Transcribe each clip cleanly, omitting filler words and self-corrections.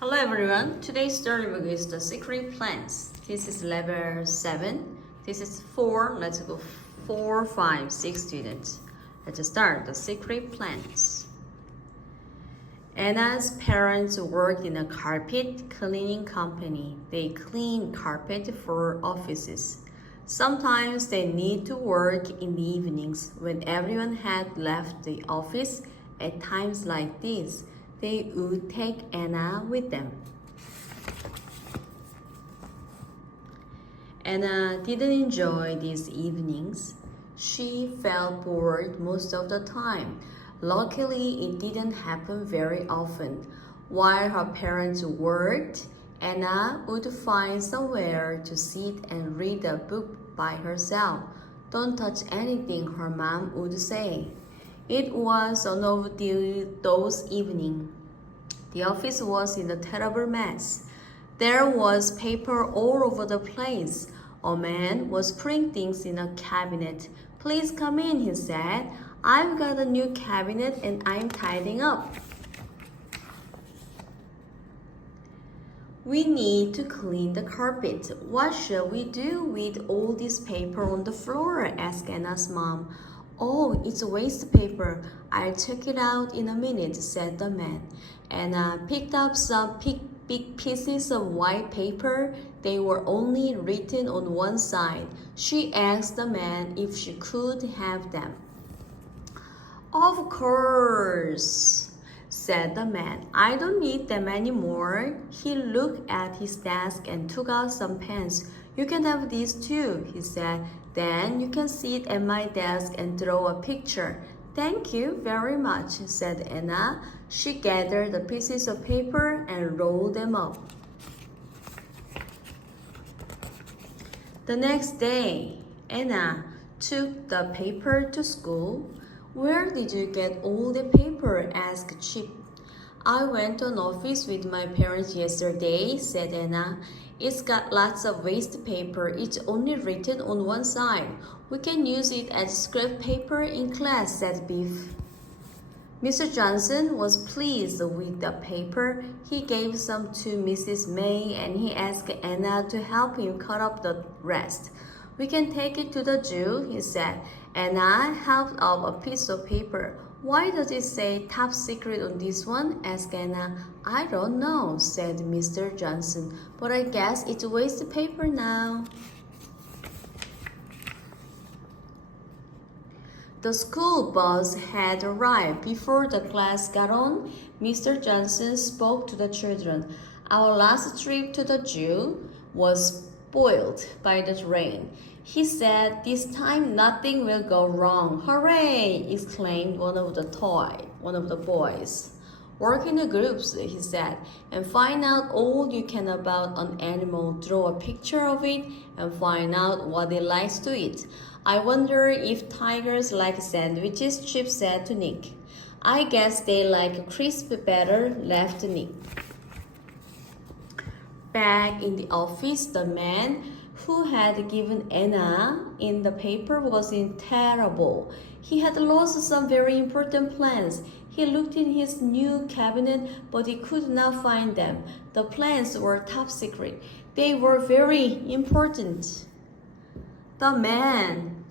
Hello everyone, today's storybook is The Secret Plants. This is level 7. This is 4. Let's go 4, 5, 6 students. Let's start The Secret Plants. Anna's parents worked in a carpet cleaning company. They clean carpet for offices. Sometimes they need to work in the evenings when everyone had left the office. At times like this, they would take Anna with them. Anna didn't enjoy these evenings. She felt bored most of the time. Luckily, it didn't happen very often. While her parents worked, Anna would find somewhere to sit and read a book by herself. Don't touch anything, her mom would say. It was one of those evenings. The office was in a terrible mess. There was paper all over the place. A man was putting things in a cabinet. Please come in, he said. I've got a new cabinet and I'm tidying up. We need to clean the carpet. What shall we do with all this paper on the floor? Asked Anna's mom. Oh, it's waste paper. I'll check it out in a minute, said the man. Anna picked up some big pieces of white paper. They were only written on one side. She asked the man if she could have them. Of course, said the man. I don't need them anymore. He looked at his desk and took out some pens. You can have these too, he said. Then you can sit at my desk and draw a picture. Thank you very much, said Anna. She gathered the pieces of paper and rolled them up. The next day, Anna took the paper to school. Where did you get all the paper? Asked Chip. I went to an office with my parents yesterday, said Anna. It's got lots of waste paper. It's only written on one side. We can use it as scrap paper in class, said Biff. Mr. Johnson was pleased with the paper. He gave some to Mrs. May and he asked Anna to help him cut up the rest. We can take it to the zoo, he said. Anna held up a piece of paper. Why does it say top secret on this one? Asked Anna. I don't know, said Mr. Johnson, but I guess it's waste paper now. The school bus had arrived. Before the class got on, Mr. Johnson spoke to the children. Our last trip to the zoo was spoiled by the rain. He said, this time nothing will go wrong. Hooray! Exclaimed one of the boys. Work in the groups, he said, and find out all you can about an animal. Draw a picture of it and find out what it likes to eat. I wonder if tigers like sandwiches, Chip said to Nick. I guess they like crisp better, laughed Nick. Back in the office, the man who had given Anna in the paper was in terrible. He had lost some very important plans. He looked in his new cabinet, but he could not find them. The plans were top secret. They were very important. The man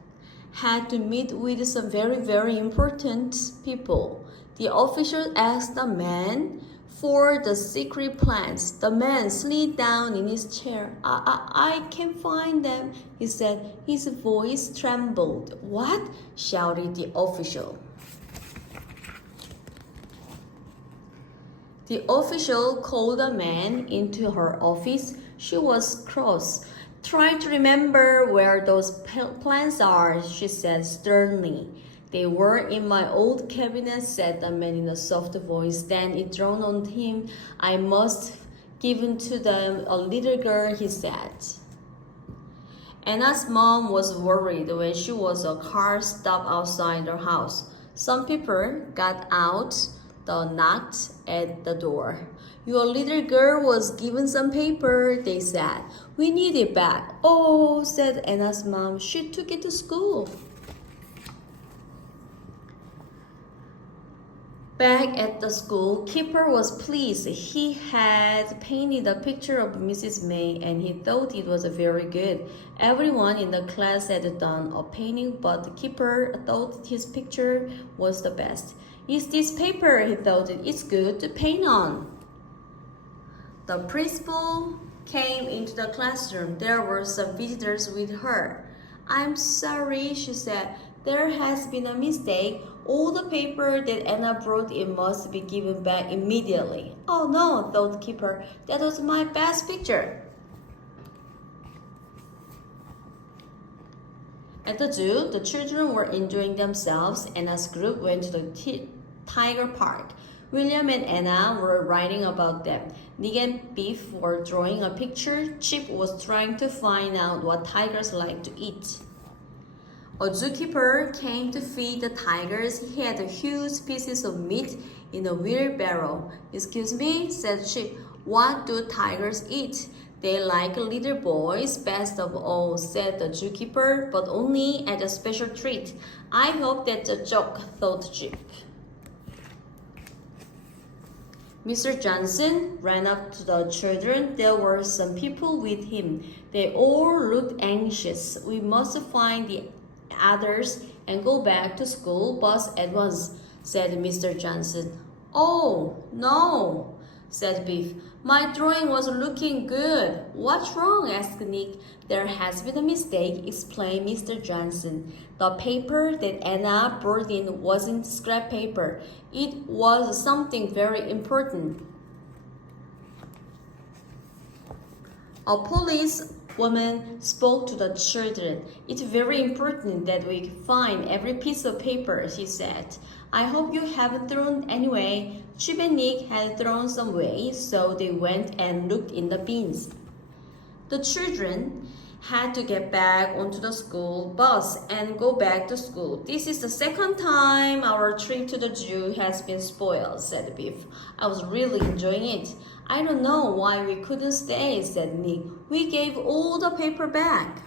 had to meet with some very important people. The official asked the man for the secret plans. The man slid down in his chair. I can't find them, he said. His voice trembled. What? Shouted the official. The official called the man into her office. She was cross. Try to remember where those plans are, she said sternly. They were in my old cabinet, said the man in a soft voice. Then it dawned on him, I must give to them a little girl, he said. Anna's mom was worried when she was a car stopped outside her house. Some people got out, knocked at the door. Your little girl was given some paper, they said. We need it back. Oh, said Anna's mom. She took it to school. Back at the school, Keeper was pleased. He had painted a picture of Mrs. May and he thought it was very good. Everyone in the class had done a painting, but Keeper thought his picture was the best. Is this paper? He thought. It's good to paint on. The principal came into the classroom. There were some visitors with her. I'm sorry, she said. There has been a mistake. All the paper that Anna brought in must be given back immediately. Oh no, thought Keeper. That was my best picture. At the zoo, the children were enjoying themselves. Anna's group went to the tiger park. William and Anna were writing about them. Nick and Biff were drawing a picture. Chip was trying to find out what tigers like to eat. A zookeeper came to feed the tigers. He had huge pieces of meat in a wheelbarrow. Excuse me, said Chip. What do tigers eat? They like little boys best of all, said the zookeeper, but only as a special treat. I hope that's a joke, thought Chip. Mr. Johnson ran up to the children. There were some people with him. They all looked anxious. We must find the others and go back to school bus at once, said Mr. Johnson. Oh, no, said Biff. My drawing was looking good. What's wrong? Asked Nick. There has been a mistake, explained Mr. Johnson. The paper that Anna brought in wasn't scrap paper. It was something very important. A policewoman spoke to the children. It's very important that we find every piece of paper, she said. I hope you haven't thrown anyway. Chip and Nick had thrown some away, so they went and looked in the bins. The children had to get back onto the school bus and go back to school. This is the second time our trip to the zoo has been spoiled, said Biff. I was really enjoying it. I don't know why we couldn't stay, said Nick. We gave all the paper back.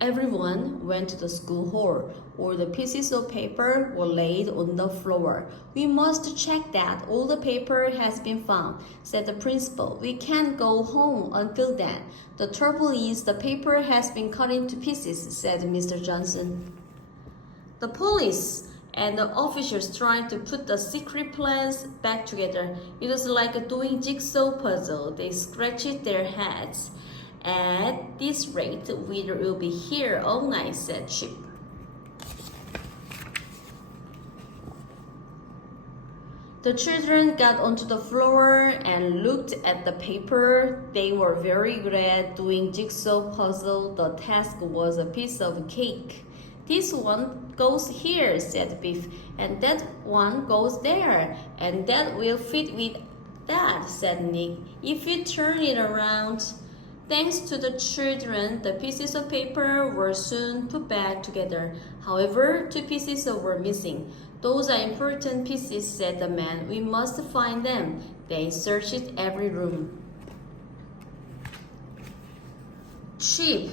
Everyone went to the school hall. All the pieces of paper were laid on the floor. We must check that all the paper has been found, said the principal. We can't go home until then. The trouble is the paper has been cut into pieces, said Mr. Johnson. The police and the officers tried to put the secret plans back together. It was like doing jigsaw puzzle. They scratched their heads. At this rate, we will be here all night, said Chip. The children got onto the floor and looked at the paper. They were very good at doing jigsaw puzzle. The task was a piece of cake. This one goes here, said Biff, and that one goes there, and that will fit with that, said Nick. If you turn it around. Thanks to the children, the pieces of paper were soon put back together. However, 2 pieces were missing. Those are important pieces, said the man. We must find them. They searched every room. Chip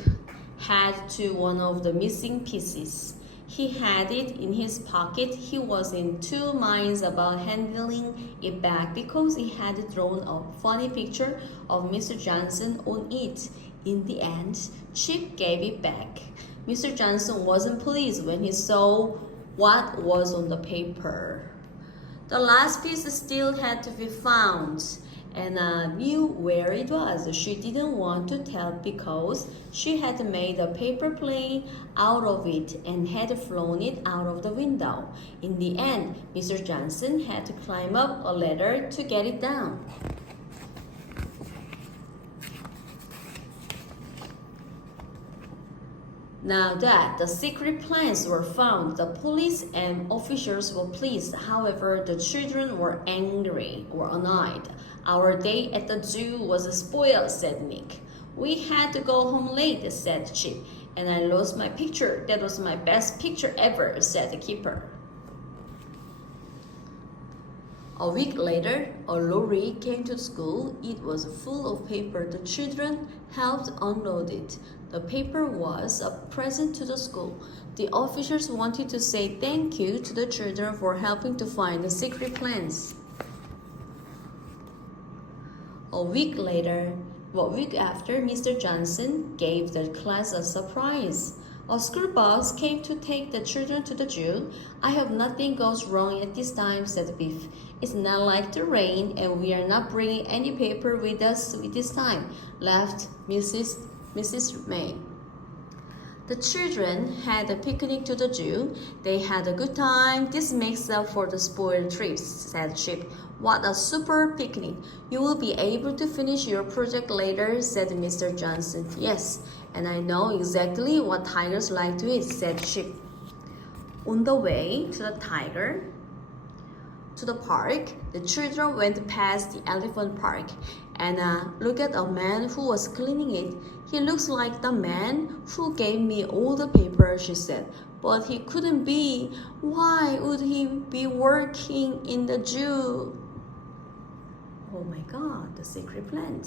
had to one of the missing pieces. He had it in his pocket. He was in 2 minds about handling it back because he had drawn a funny picture of Mr. Johnson on it. In the end, Chip gave it back. Mr. Johnson wasn't pleased when he saw what was on the paper. The last piece still had to be found. Anna knew where it was. She didn't want to tell because she had made a paper plane out of it and had flown it out of the window. In the end, Mr. Johnson had to climb up a ladder to get it down. Now that the secret plans were found, the police and officers were pleased. However, the children were angry or annoyed. Our day at the zoo was spoiled, said Nick. We had to go home late, said Chip. And I lost my picture. That was my best picture ever, said the keeper. A week later, a lorry came to school. It was full of paper. The children helped unload it. The paper was a present to the school. The officers wanted to say thank you to the children for helping to find the secret plans. A week after, Mr. Johnson gave the class a surprise. A school bus came to take the children to the zoo. I hope nothing goes wrong at this time, said Biff. It's not like the rain, and we are not bringing any paper with us this time, laughed Mrs. May. The children had a picnic to the zoo. They had a good time. This makes up for the spoiled trips, said Chip. What a super picnic. You will be able to finish your project later, said Mr. Johnson. Yes, and I know exactly what tigers like to eat, said Chip. On the way to the park, the children went past the elephant park. Anna looked at a man who was cleaning it. He looks like the man who gave me all the paper, she said. But he couldn't be. Why would he be working in the zoo? Oh my God, the secret plans.